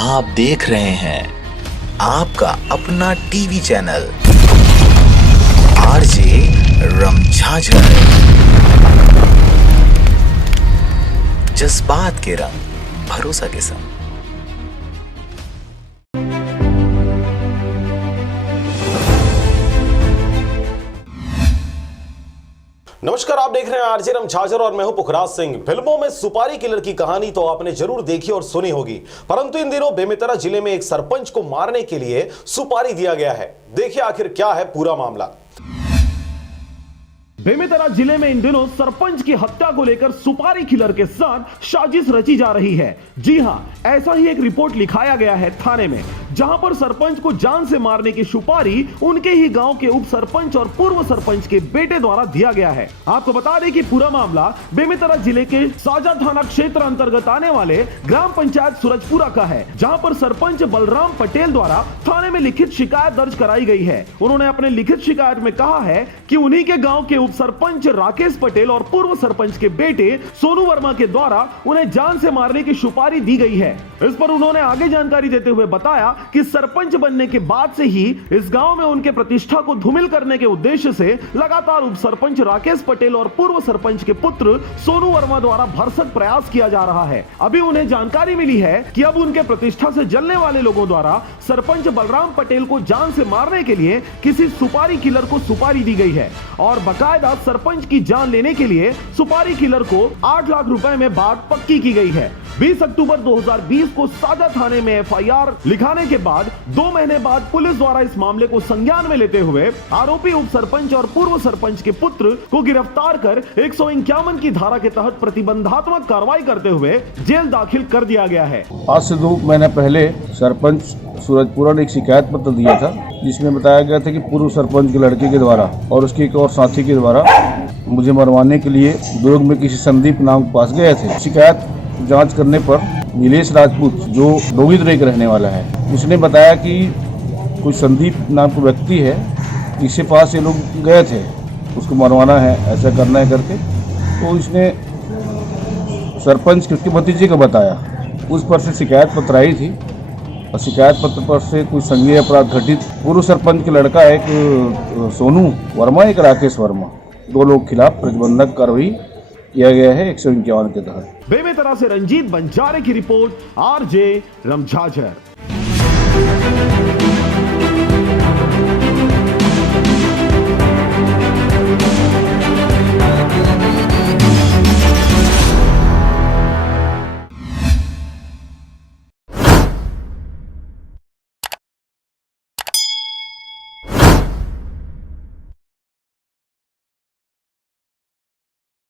आप देख रहे हैं आपका अपना टीवी चैनल आरजे रमझाझर। जज्बात के रंग, भरोसा के संग। नमस्कार, आप देख रहे हैं आरजे रमझाझर और मैं हूं पुखराज सिंह। फिल्मों में सुपारी किलर की कहानी तो आपने जरूर देखी और सुनी होगी, परंतु इन दिनों बेमेतरा जिले में एक सरपंच को मारने के लिए सुपारी दिया गया है। देखिए आखिर क्या है पूरा मामला। बेमेतरा जिले में इन दिनों सरपंच की हत्या को लेकर सुपारी किलर के साथ साजिश रची जा रही है। जी हां, ऐसा ही एक रिपोर्ट लिखाया गया है थाने में, जहां पर सरपंच को जान से मारने की सुपारी उनके ही गांव के उप सरपंच और पूर्व सरपंच के बेटे द्वारा दिया गया है। आपको बता दें कि पूरा मामला बेमेतरा जिले के साजा थाना क्षेत्र अंतर्गत आने वाले ग्राम पंचायत सूरजपुरा का है, जहां पर सरपंच बलराम पटेल द्वारा थाने में लिखित शिकायत दर्ज कराई गई है। उन्होंने अपने लिखित शिकायत में कहा है कि उन्हीं के गांव के सरपंच राकेश पटेल और पूर्व सरपंच के बेटे सोनू वर्मा के द्वारा उन्हें जान से मारने की सुपारी दी गई है। इस पर उन्होंने आगे जानकारी देते हुए बताया कि सरपंच बनने के बाद से ही इस गांव में उनके प्रतिष्ठा को धूमिल करने के उद्देश्य से लगातार उप सरपंच राकेश पटेल और पूर्व सरपंच के पुत्र सोनू वर्मा द्वारा भरसक प्रयास किया जा रहा है। अभी उन्हें जानकारी मिली है कि अब उनके प्रतिष्ठा से जलने वाले लोगों द्वारा सरपंच बलराम पटेल को जान से मारने के लिए किसी सुपारी किलर को सुपारी दी गई है और बकायदा सरपंच की जान लेने के लिए सुपारी किलर को 8 लाख रुपए में बात पक्की की गई है। 20 अक्टूबर 2020 को साजा थाने में एफआईआर लिखाने के बाद 2 महीने बाद पुलिस द्वारा इस मामले को संज्ञान में लेते हुए आरोपी उप सरपंच और पूर्व सरपंच के पुत्र को गिरफ्तार कर 151 की धारा के तहत प्रतिबंधात्मक कार्रवाई करते हुए जेल दाखिल कर दिया गया है। आज से 2 महीने पहले सरपंच सूरजपुरा ने एक शिकायत पत्र दिया था, जिसमें बताया गया था कि पूर्व सरपंच के लड़के के द्वारा और उसके एक और साथी के द्वारा मुझे मरवाने के लिए दुर्ग में किसी संदीप नाम के पास गए थे। शिकायत जांच करने पर नीलेश राजपूत, जो डोगीदुर्ग का रहने वाला है, उसने बताया कि कोई संदीप नाम का व्यक्ति है, इसके पास ये लोग गए थे, उसको मरवाना है, ऐसा करना है करके। तो इसने सरपंच के उसके भतीजे को बताया, उस पर से शिकायत पत्र आई थी और शिकायत पत्र पर से कुछ संज्ञेय अपराध घटित पूर्व सरपंच के लड़का एक सोनू वर्मा, एक राकेश वर्मा, 2 लोग खिलाफ प्रतिबंधक कार्रवाई किया गया है 151 के तहत। बेमेतरा से रंजीत बंजारे की रिपोर्ट, आरजे रमझाझर।